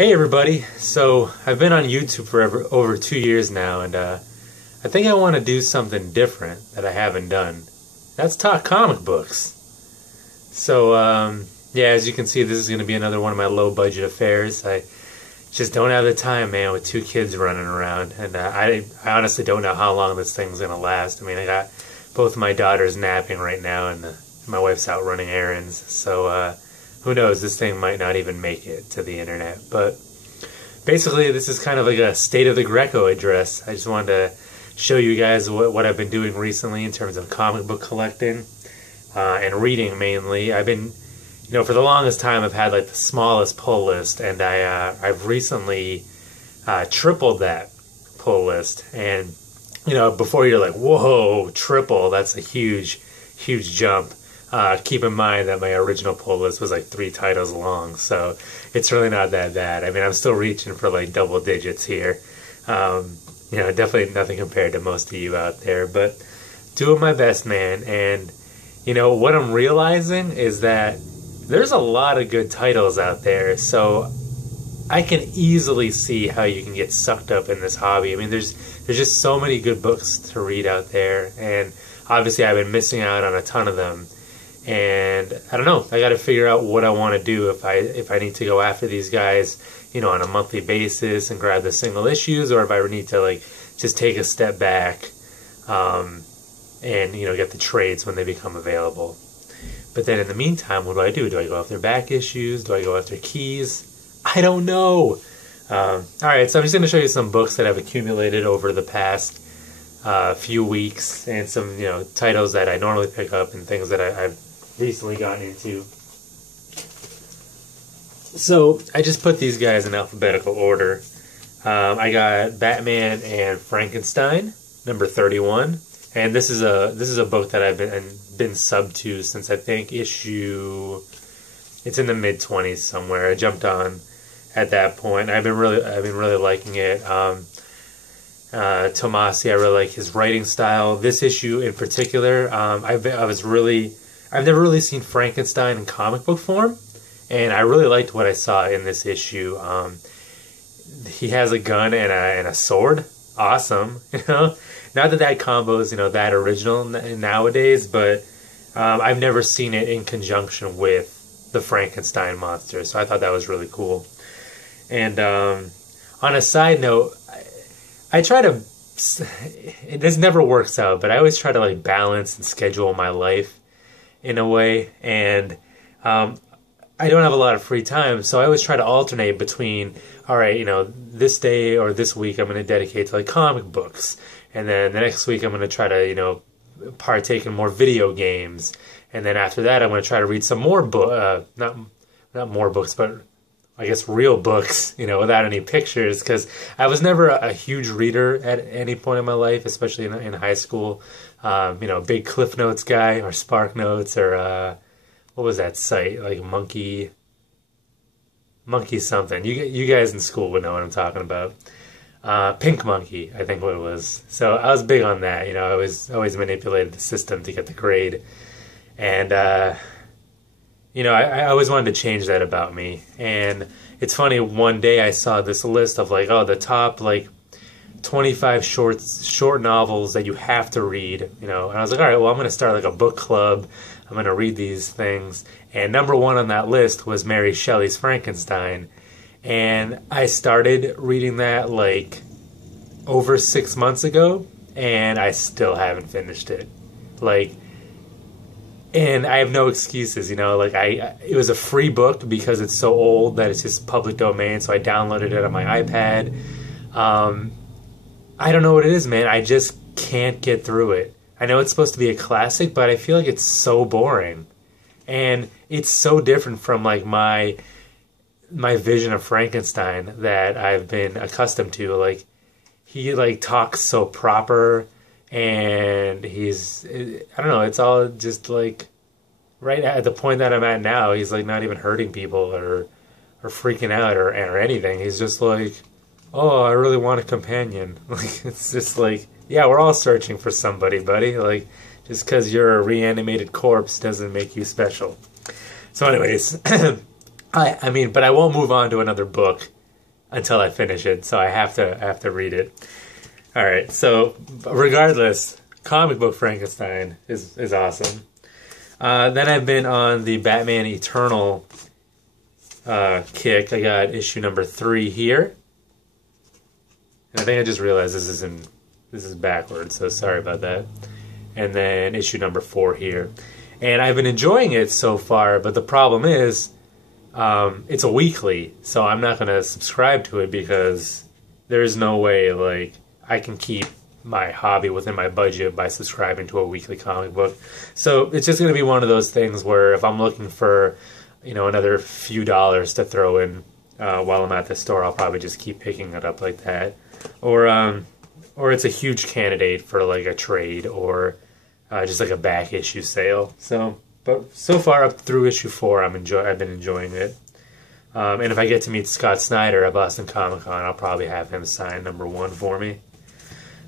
Hey everybody, so I've been on YouTube for over 2 years now, and I think I want to do something different that I haven't done. That's talk comic books. So yeah, as you can see, this is going to be another one of my low budget affairs. I just don't have the time, man, with 2 kids running around, and I honestly don't know how long this thing's going to last. I mean, I got both my daughters napping right now, and my wife's out running errands, so who knows, this thing might not even make it to the internet. But basically, this is kind of like a state of the Greco address. I just wanted to show you guys what I've been doing recently in terms of comic book collecting and reading mainly. I've been, for the longest time, I've had like the smallest pull list, and I've recently tripled that pull list. And before you're like, whoa, triple, that's a huge jump. Keep in mind that my original pull list was like 3 titles long, so it's really not that bad. I mean, I'm still reaching for like double digits here. Definitely nothing compared to most of you out there, but doing my best, man. And what I'm realizing is that there's a lot of good titles out there, so I can easily see how you can get sucked up in this hobby. I mean, there's just so many good books to read out there, and obviously I've been missing out on a ton of them. And I don't know, I got to figure out what I want to do, if I need to go after these guys, on a monthly basis and grab the single issues, or if I need to like just take a step back and get the trades when they become available. But then in the meantime, what do? Do I go after back issues? Do I go after keys? I don't know. Alright, so I'm just going to show you some books that I've accumulated over the past few weeks, and some titles that I normally pick up and things that I've recently gotten into. So I just put these guys in alphabetical order. I got Batman and Frankenstein, number 31, and this is a book that I've been subbed to since I think it's in the mid-20s somewhere. I jumped on at that point. I've been really liking it. Tomasi, I really like his writing style. This issue in particular, I've never really seen Frankenstein in comic book form, and I really liked what I saw in this issue. He has a gun and a sword. Awesome, Not that combo is that original nowadays, but I've never seen it in conjunction with the Frankenstein monster, so I thought that was really cool. And on a side note, I try to, this never works out, but I always try to like balance and schedule my life in a way, and I don't have a lot of free time, so I always try to alternate between, alright, this day or this week I'm going to dedicate to like comic books, and then the next week I'm going to try to, partake in more video games, and then after that I'm going to try to read some more not more books, but I guess real books, without any pictures, because I was never a huge reader at any point in my life, especially in high school. Big Cliff Notes guy, or Spark Notes, or what was that site, like Monkey something. You guys in school would know what I'm talking about. Pink Monkey, I think what it was. So I was big on that. I always manipulated the system to get the grade, and I always wanted to change that about me. And it's funny, one day I saw this list of like, the top like 25 short novels that you have to read, and I was like, all right, well, I'm going to start like a book club. I'm going to read these things. And number 1 on that list was Mary Shelley's Frankenstein. And I started reading that like over 6 months ago, and I still haven't finished it. And I have no excuses, it was a free book because it's so old that it's just public domain, so I downloaded it on my iPad. I don't know what it is, man. I just can't get through it. I know it's supposed to be a classic, but I feel like it's so boring. And it's so different from like my vision of Frankenstein that I've been accustomed to. Like, he like talks so proper, and I don't know, it's all just like, right at the point that I'm at now, he's like not even hurting people or freaking out or anything. He's just like, oh, I really want a companion. Like, it's just like, yeah, we're all searching for somebody, buddy. Like, just because you're a reanimated corpse doesn't make you special. So anyways, I mean, but I won't move on to another book until I finish it, so I have to read it. All right, so regardless, comic book Frankenstein is awesome. Then I've been on the Batman Eternal kick. I got issue number 3 here. And I think I just realized this is backwards, so sorry about that. And then issue number 4 here. And I've been enjoying it so far, but the problem is it's a weekly, so I'm not going to subscribe to it because there's no way like I can keep my hobby within my budget by subscribing to a weekly comic book. So it's just going to be one of those things where if I'm looking for, you know, another few dollars to throw in while I'm at the store, I'll probably just keep picking it up like that. Or it's a huge candidate for like a trade or just like a back issue sale. But so far up through issue 4, I've been enjoying it. And if I get to meet Scott Snyder at Boston Comic Con, I'll probably have him sign number 1 for me.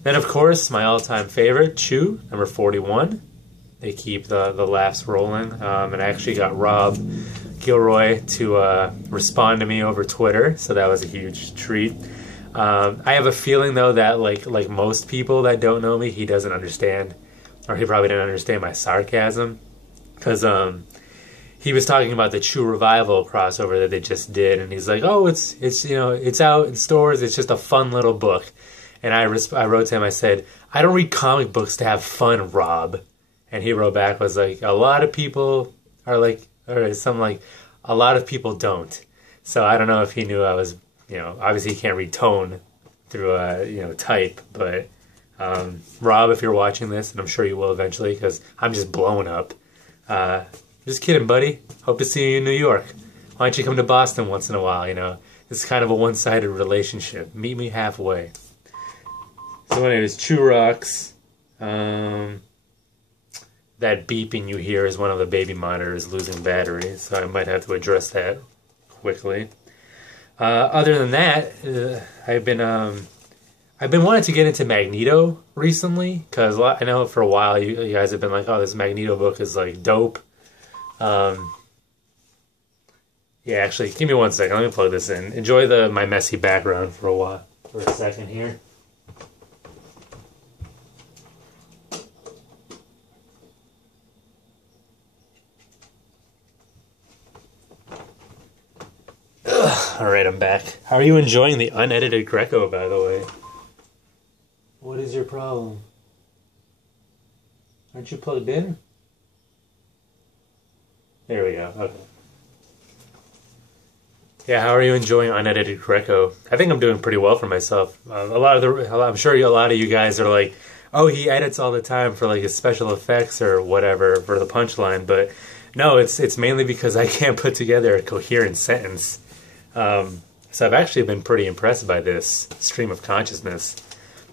Then, of course, my all-time favorite, Chew, number 41. They keep the laughs rolling. And I actually got Rob Gilroy to respond to me over Twitter, so that was a huge treat. I have a feeling, though, that like most people that don't know me, he doesn't understand, or he probably didn't understand my sarcasm, because he was talking about the Chew Revival crossover that they just did, and he's like, "Oh, it's you know, it's out in stores. It's just a fun little book." And I wrote to him, I said, "I don't read comic books to have fun, Rob." And he wrote back, was like, "A lot of people are like," or something like, "A lot of people don't." So I don't know if he knew I was, you know, obviously he can't read tone through, you know, type. But Rob, if you're watching this, and I'm sure you will eventually, because I'm just blowing up. Just kidding, buddy. Hope to see you in New York. Why don't you come to Boston once in a while, you know? It's kind of a one-sided relationship. Meet me halfway. So anyways, Chew rocks. That beeping you hear is one of the baby monitors losing battery, so I might have to address that quickly. Other than that, I've been wanting to get into Magneto recently, because I know for a while you guys have been like, "Oh, this Magneto book is like dope." Yeah, actually, give me 1 second. Let me plug this in. Enjoy my messy background for a second here. Alright, I'm back. How are you enjoying the unedited Greco, by the way? What is your problem? Aren't you plugged in? There we go, okay. Yeah, how are you enjoying unedited Greco? I think I'm doing pretty well for myself. I'm sure a lot of you guys are like, "Oh, he edits all the time for like his special effects or whatever for the punchline," but no, it's mainly because I can't put together a coherent sentence. So I've actually been pretty impressed by this stream of consciousness.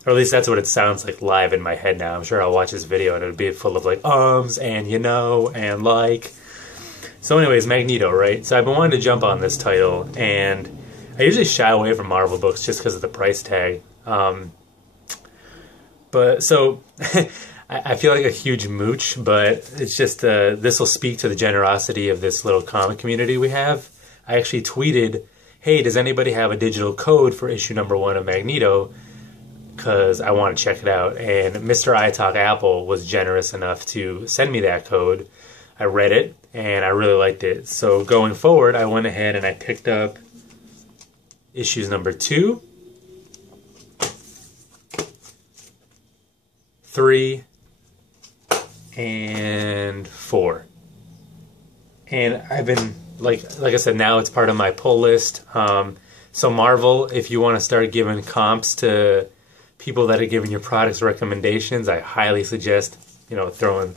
Or at least that's what it sounds like live in my head now. I'm sure I'll watch this video and it'll be full of like and you know and like. So anyways, Magneto, right? So I've been wanting to jump on this title, and I usually shy away from Marvel books just because of the price tag. But so I feel like a huge mooch, but it's just this will speak to the generosity of this little comic community we have. I actually tweeted, "Hey, does anybody have a digital code for issue number 1 of Magneto? Because I want to check it out." And Mr. I Talk Apple was generous enough to send me that code. I read it, and I really liked it. So going forward, I went ahead and I picked up issues number 2, 3, and 4. And I've been, like I said, now it's part of my pull list. So Marvel, if you want to start giving comps to people that are giving your products recommendations, I highly suggest, you know, throwing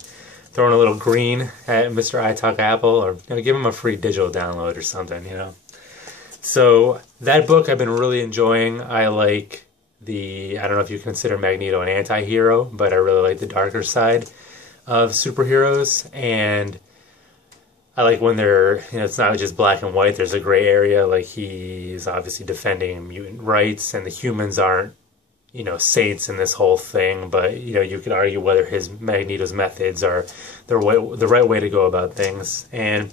a little green at Mr. I Talk Apple, or, you know, give him a free digital download or something, you know. So that book I've been really enjoying. I like I don't know if you consider Magneto an anti-hero, but I really like the darker side of superheroes, and I like when they're, you know, it's not just black and white, there's a gray area. Like, he's obviously defending mutant rights, and the humans aren't, you know, saints in this whole thing, but, you know, you could argue whether Magneto's methods are the right way to go about things. And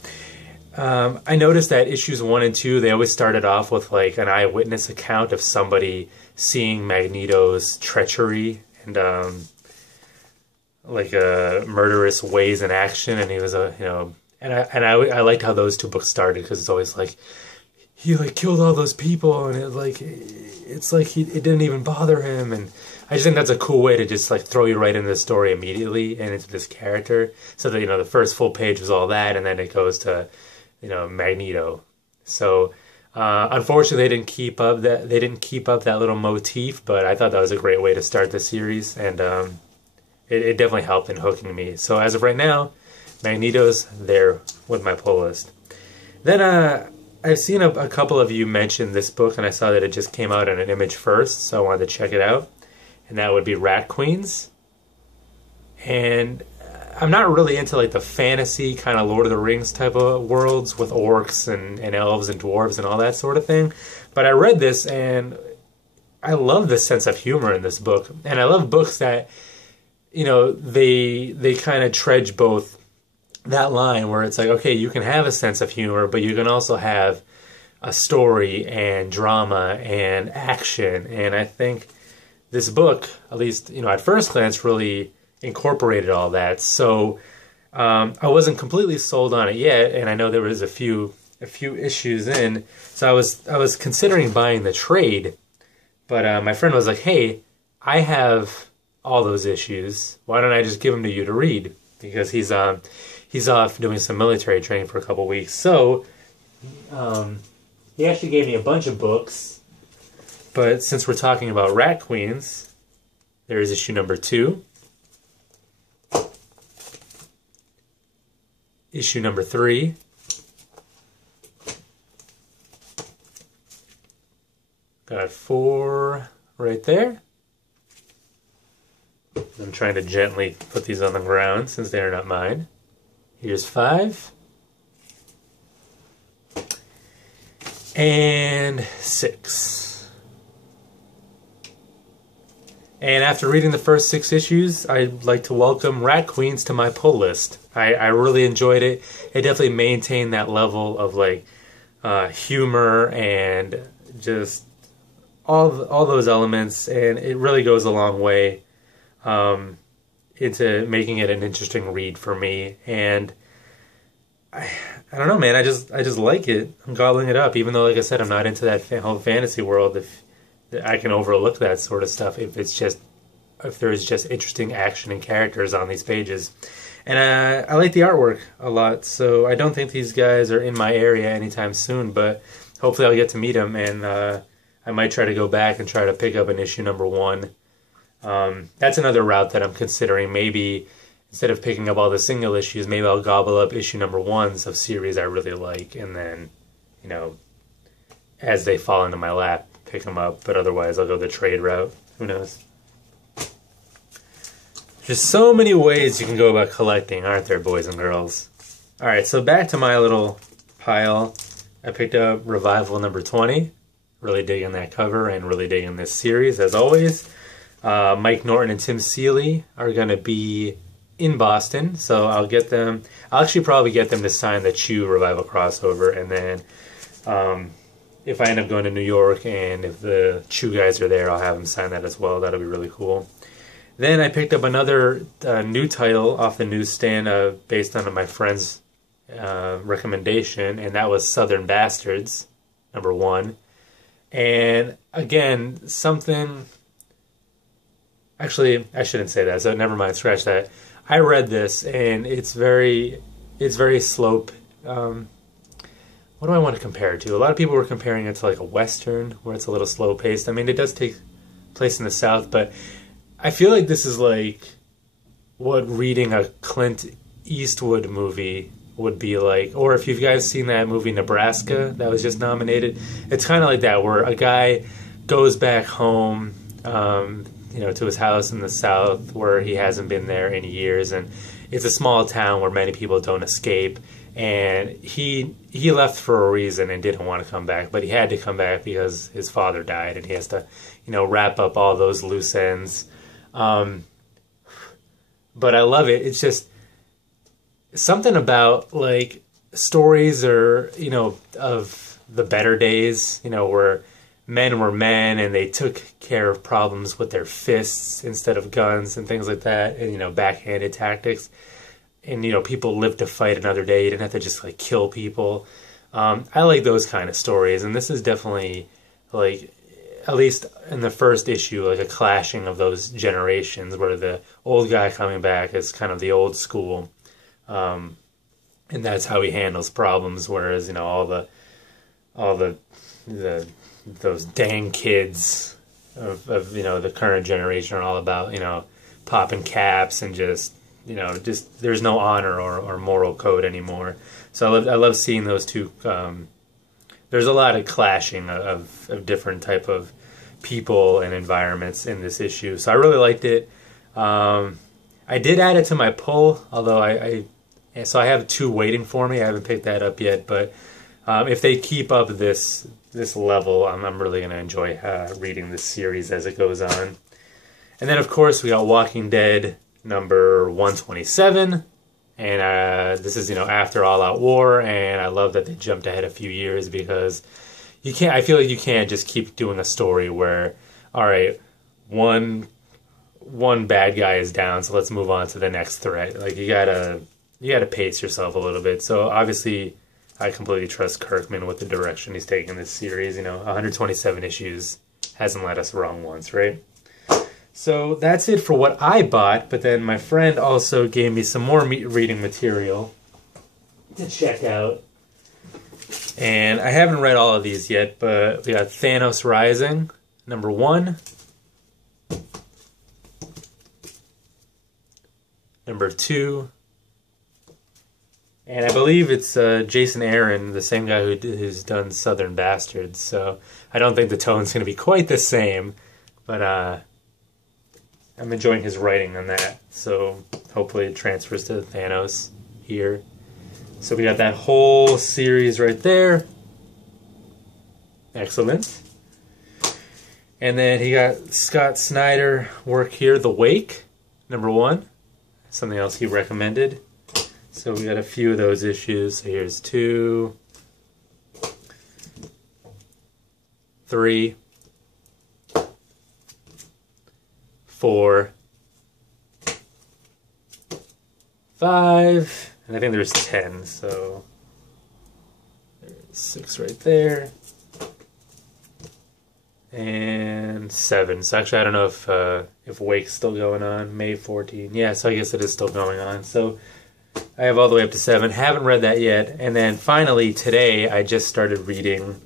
I noticed that issues 1 and 2, they always started off with like an eyewitness account of somebody seeing Magneto's treachery and like murderous ways in action, and he was a I liked how those two books started because it's always like he like killed all those people, and it's like it didn't even bother him, and I just think that's a cool way to just like throw you right into the story immediately and into this character, so that the first full page was all that, and then it goes to Magneto. So unfortunately, they didn't keep up that little motif, but I thought that was a great way to start the series, and it definitely helped in hooking me. So as of right now, Magneto's there with my pull list. Then I've seen a couple of you mention this book, and I saw that it just came out on an Image first, so I wanted to check it out. And that would be Rat Queens. And I'm not really into like the fantasy kind of Lord of the Rings type of worlds with orcs and elves and dwarves and all that sort of thing. But I read this and I love the sense of humor in this book. And I love books that, they kind of trudge both that line where it's like, okay, you can have a sense of humor, but you can also have a story and drama and action. And I think this book, at least, at first glance, really incorporated all that. So I wasn't completely sold on it yet, and I know there was a few issues in. So I was considering buying the trade, but my friend was like, "Hey, I have all those issues. Why don't I just give them to you to read?" Because he's off doing some military training for a couple weeks. So he actually gave me a bunch of books. But since we're talking about Rat Queens, there is issue number 2. Issue number 3. Got 4 right there. I'm trying to gently put these on the ground since they are not mine. Here's 5. And 6. And after reading the first 6 issues, I'd like to welcome Rat Queens to my pull list. I really enjoyed it. It definitely maintained that level of like humor and just all those elements, and it really goes a long way into making it an interesting read for me. And I don't know, man. I just like it. I'm gobbling it up, even though, like I said, I'm not into that whole fantasy world. If I can overlook that sort of stuff if there's just interesting action and characters on these pages. And I like the artwork a lot, so I don't think these guys are in my area anytime soon, but hopefully I'll get to meet them, and I might try to go back and try to pick up an issue number 1. That's another route that I'm considering. Maybe instead of picking up all the single issues, maybe I'll gobble up issue number 1s of series I really like, and then, as they fall into my lap, pick them up. But otherwise, I'll go the trade route. Who knows? There's so many ways you can go about collecting, aren't there, boys and girls? Alright, so back to my little pile. I picked up Revival number 20. Really digging that cover and really digging this series, as always. Mike Norton and Tim Seeley are going to be in Boston, so I'll get them. I'll actually probably get them to sign the Chew Revival crossover, and then if I end up going to New York and if the Chew guys are there, I'll have them sign that as well. That'll be really cool. Then I picked up another new title off the newsstand based on my friend's recommendation, and that was Southern Bastards, number 1. And again, something... Actually, I shouldn't say that, so never mind, scratch that. I read this, and it's very slow. What do I want to compare it to? A lot of people were comparing it to like a Western, where it's a little slow paced. I mean, it does take place in the South, but I feel like this is like what reading a Clint Eastwood movie would be like. Or if you've guys seen that movie Nebraska that was just nominated, it's kind of like that, where a guy goes back home, to his house in the South where he hasn't been there in years, and it's a small town where many people don't escape, and he left for a reason and didn't want to come back, but he had to come back because his father died, and he has to wrap up all those loose ends. But I love it. It's just something about like stories are, of the better days, where men were men and they took care of problems with their fists instead of guns and things like that, and, backhanded tactics. And, people lived to fight another day. You didn't have to just, like, kill people. I like those kind of stories, and this is definitely, like, at least in the first issue, like a clashing of those generations where the old guy coming back is kind of the old school, and that's how he handles problems, whereas, all the those dang kids of the current generation are all about, popping caps and just there's no honor or moral code anymore. So I love seeing those two. There's a lot of clashing of different type of people and environments in this issue. So I really liked it. I did add it to my pull, although so I have 2 waiting for me. I haven't picked that up yet, but if they keep up this level, I'm really going to enjoy reading this series as it goes on. And then, of course, we got Walking Dead number 127, and this is after All Out War, and I love that they jumped ahead a few years because I feel like you can't just keep doing a story where, all right, one bad guy is down, so let's move on to the next threat. Like you gotta pace yourself a little bit. So obviously, I completely trust Kirkman with the direction he's taking this series. 127 issues hasn't led us wrong once, right? So that's it for what I bought, but then my friend also gave me some more reading material to check out. And I haven't read all of these yet, but we got Thanos Rising, number 1. Number 2. And I believe it's Jason Aaron, the same guy who's done Southern Bastards, so I don't think the tone's going to be quite the same, but I'm enjoying his writing on that, so hopefully it transfers to Thanos here. So we got that whole series right there. Excellent. And then he got Scott Snyder work here, The Wake, number 1. Something else he recommended. So we got a few of those issues. So here's 2, 3, 4, 5, and I think there's 10, so there's 6 right there, and 7. So actually I don't know if Wake's still going on, May 14. Yeah, so I guess it is still going on. So I have all the way up to 7. Haven't read that yet. And then finally today I just started reading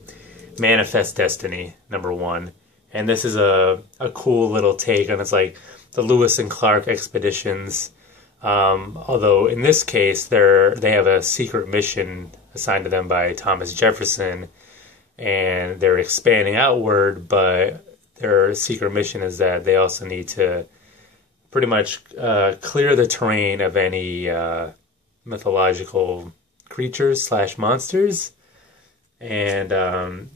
Manifest Destiny, number 1. And this is a cool little take on it's like the Lewis and Clark expeditions. Although in this case they have a secret mission assigned to them by Thomas Jefferson, and they're expanding outward, but their secret mission is that they also need to pretty much clear the terrain of any mythological creatures / monsters. And,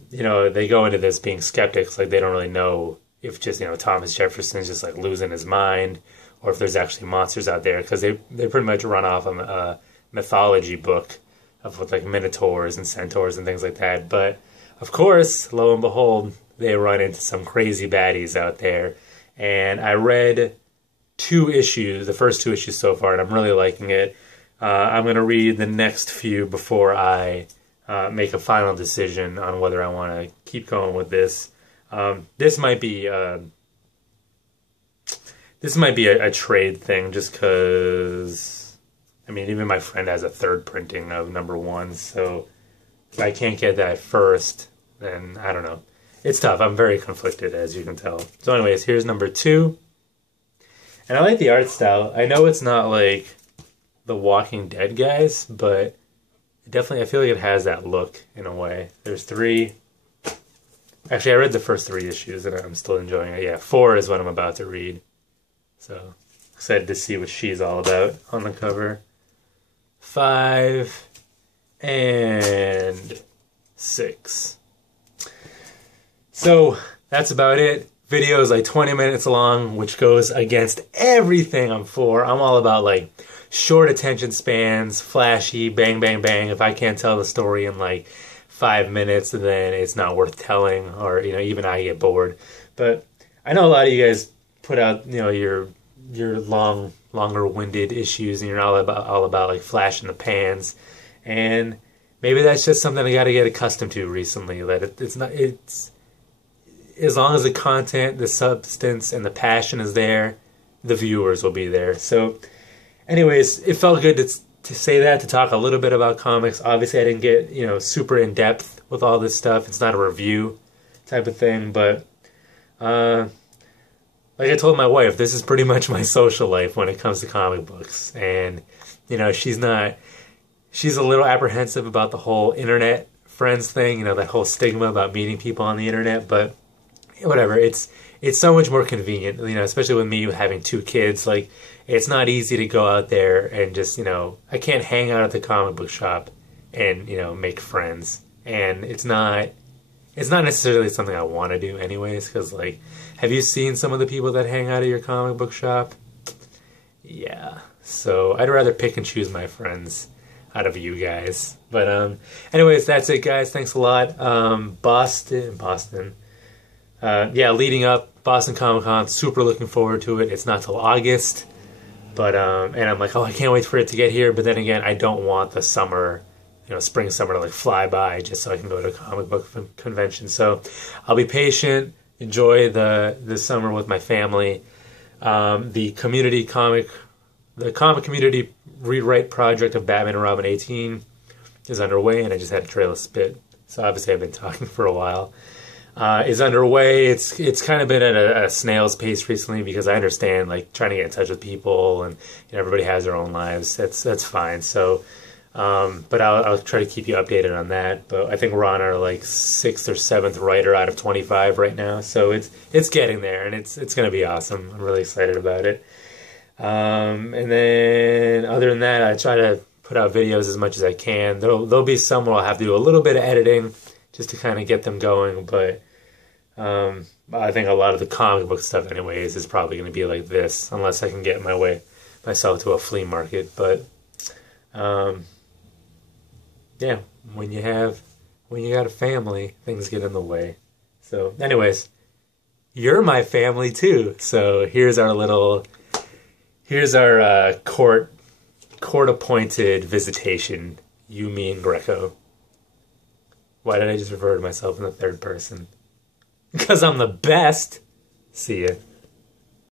they go into this being skeptics, like they don't really know if just, Thomas Jefferson's just like losing his mind or if there's actually monsters out there, because they pretty much run off a mythology book with like minotaurs and centaurs and things like that. But of course, lo and behold, they run into some crazy baddies out there. And I read 2 issues, the first 2 issues so far, and I'm really liking it. I'm going to read the next few before I make a final decision on whether I want to keep going with this. This might be a trade thing, just because, I mean, even my friend has a 3rd printing of number 1, so if I can't get that first, then I don't know. It's tough. I'm very conflicted, as you can tell. So anyways, here's number 2. And I like the art style. I know it's not like the Walking Dead guys, but definitely, I feel like it has that look in a way. There's 3. Actually, I read the first 3 issues, and I'm still enjoying it. Yeah, 4 is what I'm about to read. So, excited to see what she's all about on the cover. 5 and 6. So, that's about it. Video is like 20 minutes long, which goes against everything I'm for. I'm all about like short attention spans, flashy, bang, bang, bang. If I can't tell the story in like 5 minutes, then it's not worth telling, or even I get bored. But I know a lot of you guys put out your longer-winded issues, and you're all about like flash in the pans, and maybe that's just something I got to get accustomed to recently. That it's as long as the content, the substance, and the passion is there, the viewers will be there. So, anyways, it felt good to say that, to talk a little bit about comics. Obviously, I didn't get super in depth with all this stuff. It's not a review type of thing, but like I told my wife, this is pretty much my social life when it comes to comic books. And she's a little apprehensive about the whole internet friends thing, that whole stigma about meeting people on the internet, but whatever. It's so much more convenient, especially with me having 2 kids. Like, it's not easy to go out there and just, I can't hang out at the comic book shop and, make friends. And it's not necessarily something I want to do anyways, because, like, have you seen some of the people that hang out at your comic book shop? Yeah. So I'd rather pick and choose my friends out of you guys. But anyways, that's it, guys. Thanks a lot. Boston. Leading up, Boston Comic Con, super looking forward to it. It's not till August, but and I'm like, oh, I can't wait for it to get here. But then again, I don't want the summer, spring, summer to like fly by just so I can go to a comic book convention. So I'll be patient, enjoy the summer with my family. The comic community rewrite project of Batman and Robin 18 is underway, and I just had a trail of spit. So obviously I've been talking for a while. Is underway. It's kind of been at a snail's pace recently, because I understand, like, trying to get in touch with people, and everybody has their own lives. That's fine. So, but I'll try to keep you updated on that. But I think we're on our like 6th or 7th writer out of 25 right now. So it's getting there, and it's gonna be awesome. I'm really excited about it. And then other than that, I try to put out videos as much as I can. There'll be some where I'll have to do a little bit of editing just to kind of get them going, but I think a lot of the comic book stuff anyways is probably going to be like this, unless I can get myself to a flea market. But yeah, when you got a family, things get in the way. So anyways, you're my family too. So here's our court appointed visitation, you, me, and Greco. Why did I just refer to myself in the third person? Because I'm the best. See ya.